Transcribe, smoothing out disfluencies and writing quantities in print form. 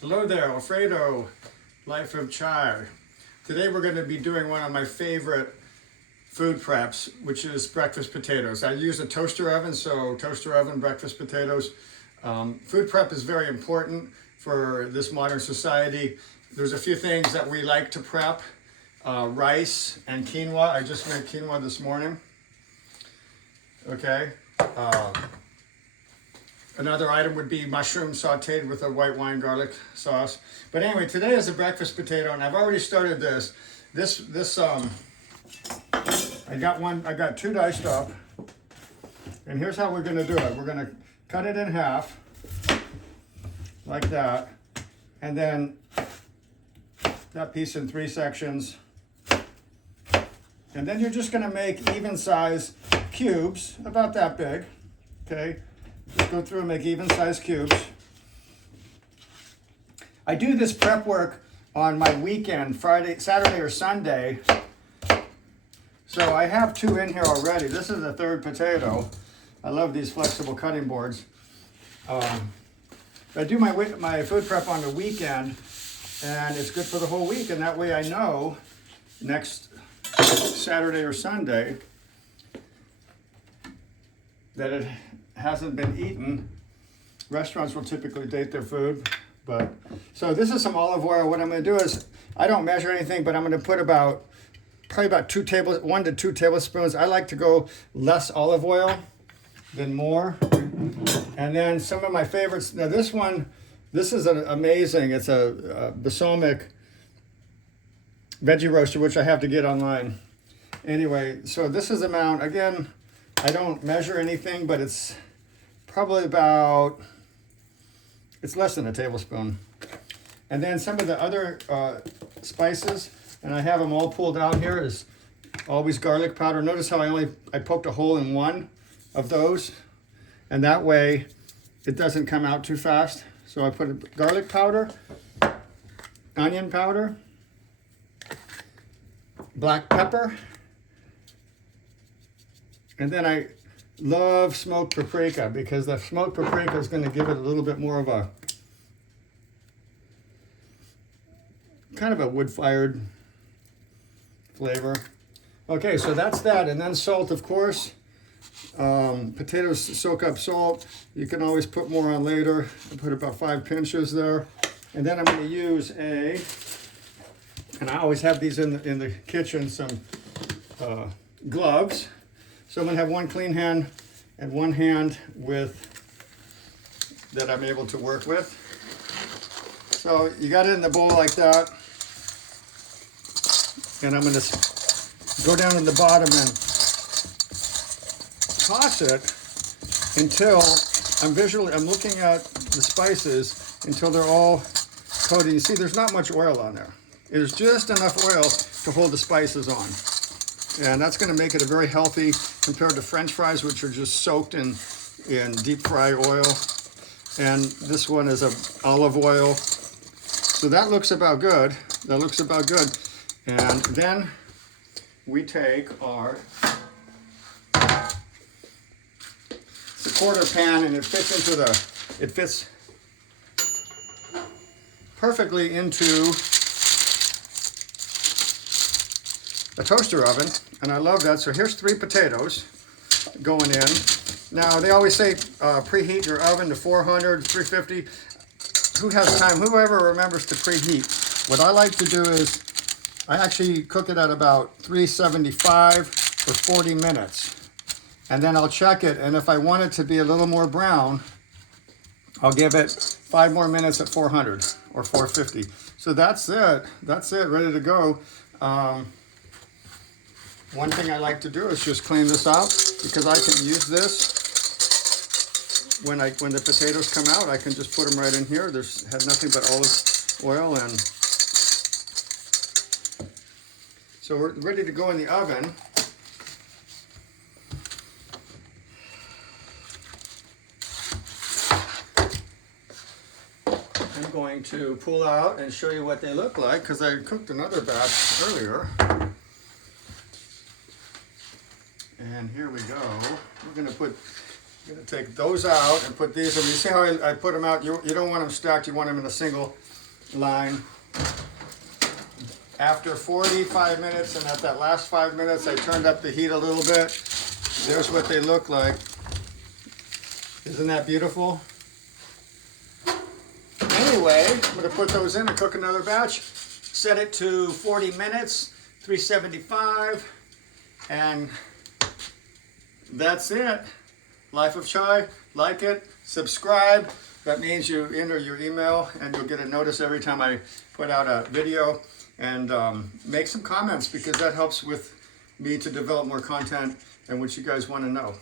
Hello there, Alfredo, Life of Chai. Today we're going to be doing one of my favorite food preps, which is breakfast potatoes. I use a toaster oven, so toaster oven breakfast potatoes. Food prep is very important for this modern society. There's a few things that we like to prep. Rice and quinoa. I just made quinoa this morning. Okay. Another item would be mushroom sautéed with a white wine garlic sauce. But anyway, today is a breakfast potato, and I've already started this. I got two diced up, and here's how we're gonna do it. We're gonna cut it in half, like that, and then that piece in three sections. And then you're just gonna make even size cubes, about that big, okay? Just go through and make even size cubes. I do this prep work on my weekend, Saturday or Sunday. So I have two in here already. This is the third potato. I love these flexible cutting boards. I do my food prep on the weekend, and it's good for the whole week. And that way I know next Saturday or Sunday that it hasn't been eaten. Restaurants will typically date their food, but so this is some olive oil. What I'm going to do is, I don't measure anything, but I'm going to put probably about 1 to 2 tablespoons. I like to go less olive oil than more. And then some of my favorites. Now this is amazing. It's a balsamic veggie roaster, which I have to get online. Anyway, so this is amount. Again, I don't measure anything, but it's probably it's less than a tablespoon. And then some of the other spices, and I have them all pulled out here, is always garlic powder. Notice how I poked a hole in one of those, and that way it doesn't come out too fast. So I put garlic powder, onion powder, black pepper, and then I love smoked paprika, because the smoked paprika is going to give it a little bit more of a kind of a wood-fired flavor. Okay, so that's that. And then salt, of course. Potatoes soak up salt. You can always put more on later. I put about 5 pinches there. And then I'm going to use and I always have these in the kitchen, some gloves. So I'm going to have one clean hand and one hand that I'm able to work with. So you got it in the bowl like that. And I'm going to go down in the bottom and toss it until I'm looking at the spices until they're all coated. You see, there's not much oil on there. There's just enough oil to hold the spices on. And that's going to make it a very healthy, compared to French fries, which are just soaked in deep fry oil. And this one is olive oil. So that looks about good. And then we take it's a quarter pan, and it fits perfectly into a toaster oven, and I love that. So here's 3 potatoes going in. Now they always say preheat your oven to 400, 350. Who has time? Whoever remembers to preheat. What I like to do is I actually cook it at about 375 for 40 minutes. And then I'll check it, and if I want it to be a little more brown, I'll give it 5 more minutes at 400 or 450. So that's it, ready to go. One thing I like to do is just clean this out, because I can use this when the potatoes come out. I can just put them right in here. There's had nothing but olive oil, and so we're ready to go in the oven. I'm going to pull out and show you what they look like, because I cooked another batch earlier. And here we go. We're going to put I'm gonna take those out and put these in. You see how I put them out? You don't want them stacked, you want them in a single line. After 45 minutes, and at that last 5 minutes, I turned up the heat a little bit. There's what they look like. Isn't that beautiful? Anyway, I'm gonna put those in and cook another batch. Set it to 40 minutes, 375, and that's it. Life of Chai, like it, subscribe. That means you enter your email and you'll get a notice every time I put out a video. And make some comments because that helps with me to develop more content and what you guys want to know.